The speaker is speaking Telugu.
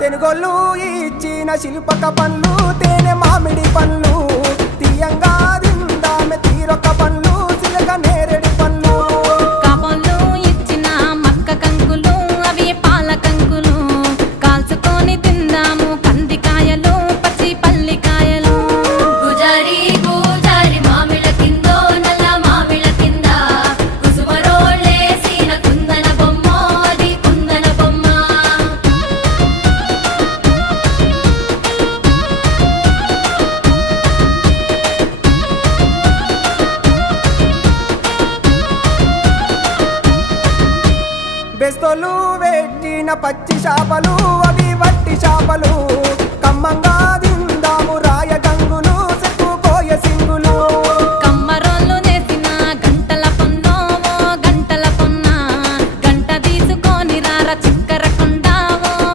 తెనుగోళ్ళు ఇచ్చిన శిల్పక పండ్లు తేనె మామిడి పండ్లు తీయంగా తిందామె తీరొక్క పండ్లు చిలక నేరేడి పండ్లు కాబోళ్ళు ఇచ్చిన మక్క కంకులు అవి పాల కంకులు కాల్చుకొని తిందాము కందికాయలు పచ్చి పల్లికాయలు గుజారి గుజారి మామిళ్ళ కిందో నల్ల మామిళ్ళ కింద కుసుమరోళ్ళేసిన కుందన బొమ్మ అది కుందన బొమ్మ బెస్తోలు పెట్టిన పచ్చి చేపలు అవి వట్టి చేపలు